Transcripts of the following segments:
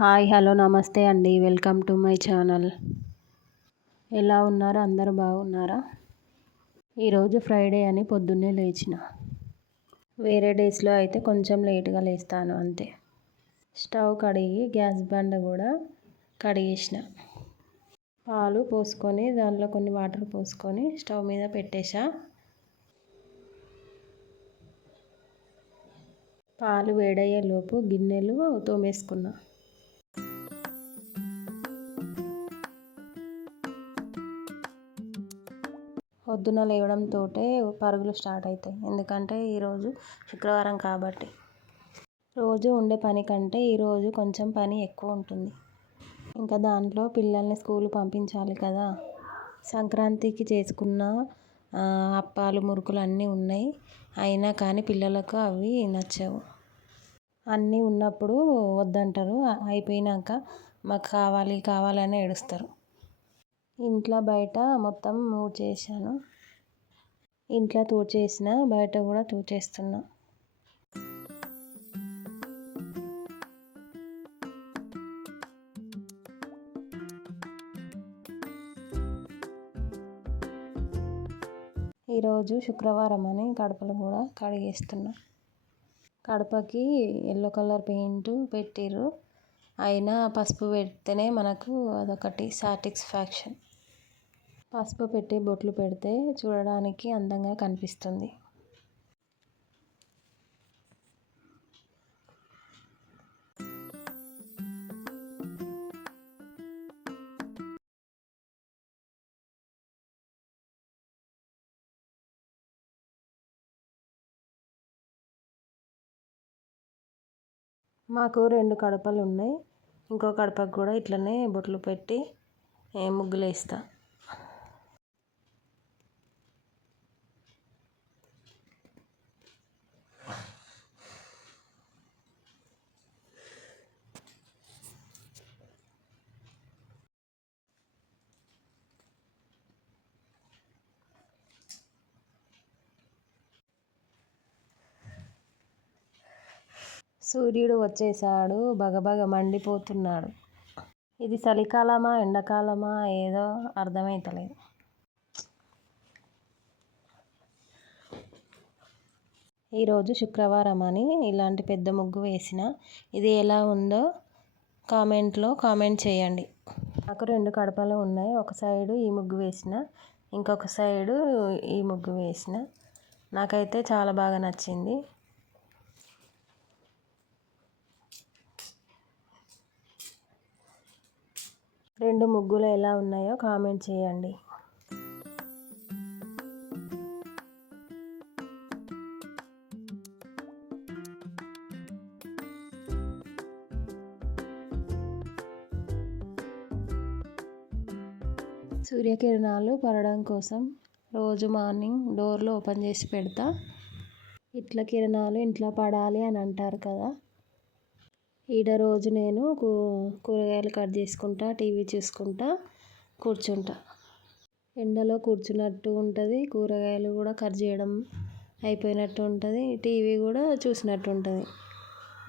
Hi hello నమస్తే అండి. Welcome to my channel. ఎలా ఉన్నారు? అందరూ బాగున్నారా? ఈరోజు ఫ్రైడే అని పొద్దున్నే లేచిన. వేరే డేస్లో అయితే కొంచెం లేట్గా లేస్తాను అంతే. స్టవ్ కడిగి గ్యాస్ బండ కూడా కడిగేసిన. పాలు పోసుకొని దానిలో కొన్ని వాటర్ పోసుకొని స్టవ్ మీద పెట్టేసా. పాలు వేడయ్యేలోపు గిన్నెలు తోమేసుకున్నా. పొద్దున లేవడంతో పరుగులు స్టార్ట్ అవుతాయి. ఎందుకంటే ఈరోజు శుక్రవారం కాబట్టి. రోజు ఉండే పని కంటే ఈరోజు కొంచెం పని ఎక్కువ ఉంటుంది. ఇంకా దాంట్లో పిల్లల్ని స్కూల్ పంపించాలి కదా. సంక్రాంతికి చేసుకున్న అప్పాలు మురుకులు అన్నీ ఉన్నాయి. అయినా కానీ పిల్లలకు అవి నచ్చవు. అన్నీ ఉన్నప్పుడు వద్దంటారు, అయిపోయినాక మాకు కావాలి కావాలని ఏడుస్తారు. ఇంట్లో బయట మొత్తం ఊడ్చేసాను. ఇంట్లో తూడ్చేసిన, బయట కూడా తూడ్చేస్తున్నా. ఈరోజు శుక్రవారం అని కడపలు కూడా కడిగేస్తున్నా. కడపకి ఎల్లో కలర్ పెయింట్ పెట్టిర్రు. అయినా పసుపు పెడితేనే మనకు అదొకటి సాటిస్ఫాక్షన్. పసుపు పెట్టి బొట్లు పెడితే చూడడానికి అందంగా కనిపిస్తుంది. మాకు 2 కడపలు ఉన్నాయి. ఇంకో కడపకు కూడా ఇట్లనే బొట్లు పెట్టి ముగ్గులు వేస్తా. సూర్యుడు వచ్చేసాడు, బగబగ మండిపోతున్నాడు. ఇది చలికాలమా ఎండాకాలమా ఏదో అర్థమవుతలేదు. ఈరోజు శుక్రవారం అని ఇలాంటి పెద్ద ముగ్గు వేసిన. ఇది ఎలా ఉందో కామెంట్లో కామెంట్ చేయండి. నాకు 2 కడపలు ఉన్నాయి. ఒక సైడు ఈ ముగ్గు వేసిన, ఇంకొక సైడు ఈ ముగ్గు వేసిన. నాకైతే చాలా బాగా నచ్చింది. రెండు ముగ్గులు ఎలా ఉన్నాయో కామెంట్ చేయండి. సూర్యకిరణాలు పడడం కోసం రోజు మార్నింగ్ డోర్లు ఓపెన్ చేసి పెడతా. ఇట్లా కిరణాలు ఇంట్లో పడాలి అని అంటారు కదా. ఈడ రోజు నేను కూరగాయలు కట్ చేసుకుంటా, టీవీ చూసుకుంటా కూర్చుంటా. ఎండలో కూర్చున్నట్టు ఉంటుంది, కూరగాయలు కూడా కట్ చేయడం అయిపోయినట్టు ఉంటుంది, టీవీ కూడా చూసినట్టు ఉంటుంది.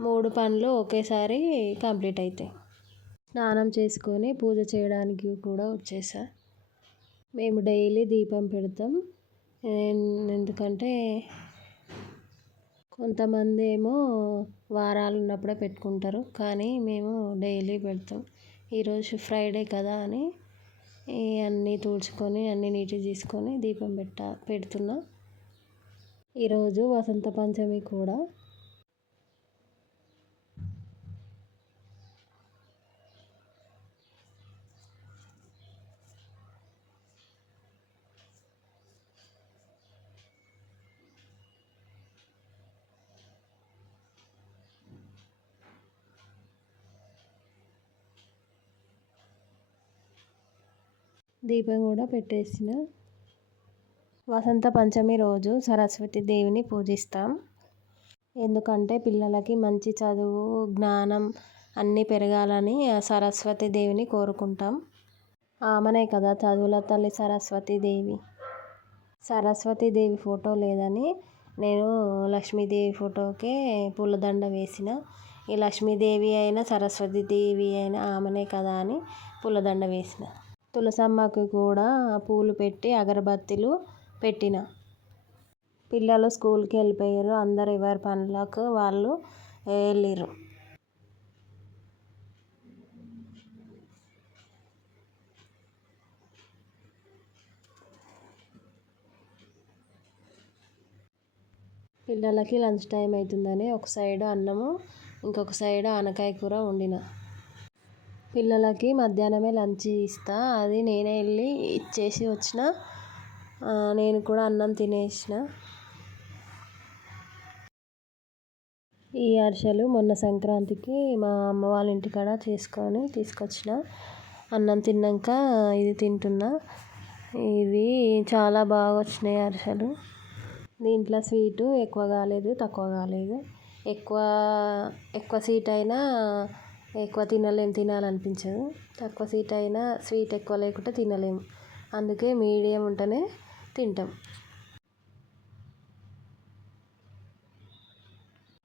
3 పనులు ఒకేసారి కంప్లీట్ అవుతాయి. స్నానం చేసుకొని పూజ చేయడానికి కూడా వచ్చేసా. మేము డైలీ దీపం పెడతాం. ఎందుకంటే కొంతమంది ఏమో వారాలు ఉన్నప్పుడే పెట్టుకుంటారు, కానీ మేము డైలీ పెడతాం. ఈరోజు ఫ్రైడే కదా అని అన్నీ తుడుచుకొని అన్నీ నీట్గా తీసుకొని దీపం పెడుతున్నా. ఈరోజు వసంత పంచమి కూడా. దీపం కూడా పెట్టేసిన. వసంత పంచమి రోజు సరస్వతి దేవిని పూజిస్తాం. ఎందుకంటే పిల్లలకి మంచి చదువు, జ్ఞానం అన్నీ పెరగాలని సరస్వతి దేవిని కోరుకుంటాం. ఆమెనే కదా చదువుల తల్లి సరస్వతి దేవి. సరస్వతి దేవి ఫోటో లేదని నేను లక్ష్మీదేవి ఫోటోకే పూలదండ వేసిన. ఈ లక్ష్మీదేవి అయినా సరస్వతీదేవి అయినా ఆమెనే కదా అని పూలదండ వేసిన. తులసమ్మకి కూడా పూలు పెట్టి అగరబత్తీలు పెట్టిన. పిల్లలు స్కూల్కి వెళ్ళిపోయారు. అందరు ఎవరి పనులకు వాళ్ళు వెళ్ళిర్రు. పిల్లలకి లంచ్ టైం అవుతుందని ఒక సైడ్ అన్నము ఇంకొక సైడ్ ఆనకాయ కూర వండిన. పిల్లలకి మధ్యాహ్నమే లంచ్ ఇస్తా, అది నేనే వెళ్ళి ఇచ్చేసి వచ్చిన. నేను కూడా అన్నం తినేసిన. ఈ అరిసెలు మొన్న సంక్రాంతికి మా అమ్మ వాళ్ళ ఇంటికాడ చేసుకొని తీసుకొచ్చిన. అన్నం తిన్నాక ఇది తింటున్నా. ఇవి చాలా బాగా వచ్చినాయి అరిసెలు. దీంట్లో స్వీటు ఎక్కువ కాలేదు, తక్కువ కాలేదు. ఎక్కువ స్వీట్ అయినా ఎక్కువ తినాలనిపించదు. తక్కువ స్వీట్ అయినా స్వీట్ ఎక్కువ లేకుంటే తినలేము. అందుకే మీడియం ఉంటేనే తింటాం.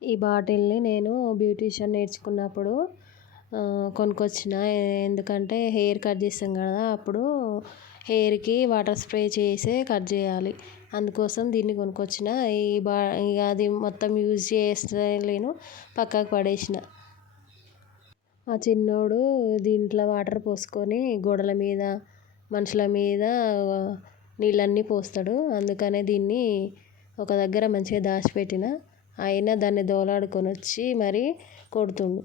ఈ బాటిల్ని నేను బ్యూటీషియన్ నేర్చుకున్నప్పుడు కొనుక్కొచ్చిన. ఎందుకంటే హెయిర్ కట్ చేస్తాం కదా, అప్పుడు హెయిర్కి వాటర్ స్ప్రే చేసే కట్ చేయాలి. అందుకోసం దీన్ని కొనుక్కొచ్చిన. ఇక అది మొత్తం యూజ్ చేస్తలేను, పక్కకు పడేసిన. ఆ చిన్నోడు దీంట్లో వాటర్ పోసుకొని గోడల మీద, మనుషుల మీద నీళ్ళన్నీ పోస్తాడు. అందుకనే దీన్ని ఒక దగ్గర మంచిగా దాచిపెట్టిన. అయినా దాన్ని దోలాడుకొని వచ్చి మరీ కొడుతుండు.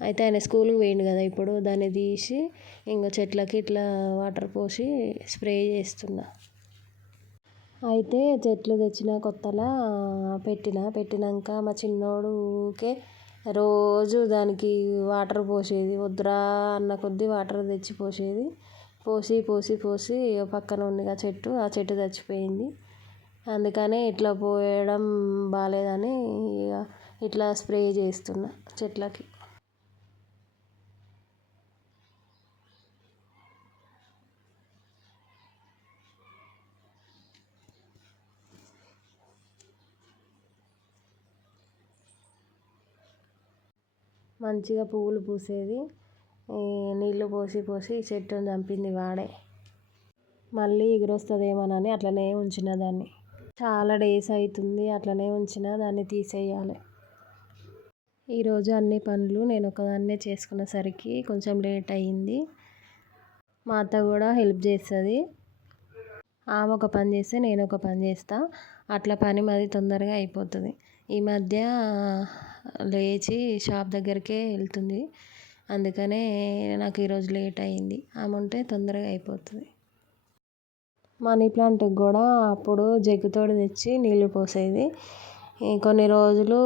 అయితే ఆయన స్కూల్కి పోయిండు కదా, ఇప్పుడు దాన్ని తీసి ఇంకా చెట్లకి ఇట్లా వాటర్ పోసి స్ప్రే చేస్తున్నా. అయితే చెట్లు తెచ్చిన కొత్తలో పెట్టినాక మా చిన్నోడు ఊరికే రోజు దానికి వాటర్ పోసేది. వద్దురా అన్న కొద్దీ వాటర్ తెచ్చి పోసేది. పోసి పక్కన ఉందిగా చెట్టు, ఆ చెట్టు చచ్చిపోయింది. అందుకని ఇట్లా పోయడం బాగాలేదని ఇక ఇట్లా స్ప్రే చేస్తున్నా చెట్లకి. మంచిగా పువ్వులు పూసేది. నీళ్ళు పోసి చెట్టుని చంపింది వాడే. మళ్ళీ ఎగురొస్తుందేమోనని అట్లనే ఉంచిన దాన్ని. చాలా డేస్ అవుతుంది అట్లనే ఉంచిన, దాన్ని తీసేయాలి. ఈరోజు అన్ని పనులు నేను ఒకదాన్నే చేసుకునేసరికి కొంచెం లేట్ అయ్యింది. మా అత్త కూడా హెల్ప్ చేస్తుంది. ఆమె ఒక పని చేస్తే నేను ఒక పని చేస్తా. అట్లా పని మాది తొందరగా అయిపోతుంది. ఈ మధ్య లేచి షాప్ దగ్గరికే వెళ్తుంది. అందుకనే నాకు ఈరోజు లేట్ అయ్యింది. ఆమె ఉంటే తొందరగా అయిపోతుంది. మనీ ప్లాంట్కి కూడా అప్పుడు జగ్గుతోటి తెచ్చి నీళ్ళు పోసేది. కొన్ని రోజులు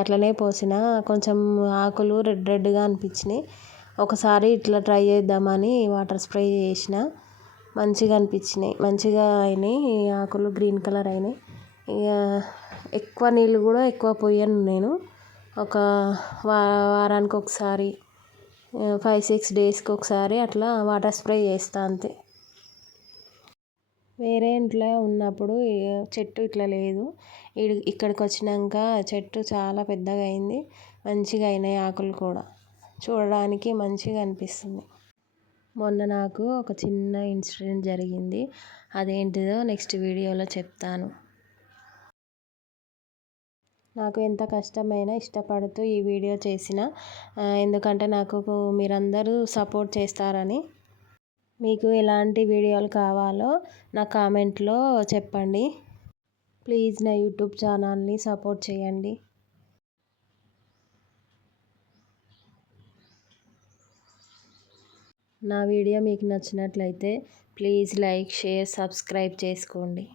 అట్లనే పోసిన. కొంచెం ఆకులు రెడ్గా అనిపించినాయి. ఒకసారి ఇట్లా ట్రై చేద్దామని వాటర్ స్ప్రే చేసిన. మంచిగా అనిపించినాయి, మంచిగా అయినాయి. ఆకులు గ్రీన్ కలర్ అయినాయి. ఇక ఎక్కువ నీళ్ళు కూడా ఎక్కువ పోయను నేను. ఒక వారానికి ఒకసారి, 5-6 డేస్కి ఒకసారి అట్లా వాటర్ స్ప్రే చేస్తా అంతే. వేరే ఇంట్లో ఉన్నప్పుడు చెట్టు ఇట్లా లేదు. ఇక్కడికి వచ్చినాక చెట్టు చాలా పెద్దగా అయింది. మంచిగా అయినాయి ఆకులు కూడా. చూడడానికి మంచిగా అనిపిస్తుంది. మొన్న నాకు ఒక చిన్న ఇన్సిడెంట్ జరిగింది. అదేంటిదో నెక్స్ట్ వీడియోలో చెప్తాను. నాకు ఎంత కష్టమైనా ఇష్టపడుతూ ఈ వీడియో చేసిన, ఎందుకంటే నాకు మీరందరూ సపోర్ట్ చేస్తారని. మీకు ఎలాంటి వీడియోలు కావాలో నా కామెంట్లో చెప్పండి. ప్లీజ్ నా యూట్యూబ్ ఛానల్ని సపోర్ట్ చేయండి. నా వీడియో మీకు నచ్చినట్లయితే ప్లీజ్ లైక్, షేర్, సబ్స్క్రైబ్ చేసుకోండి.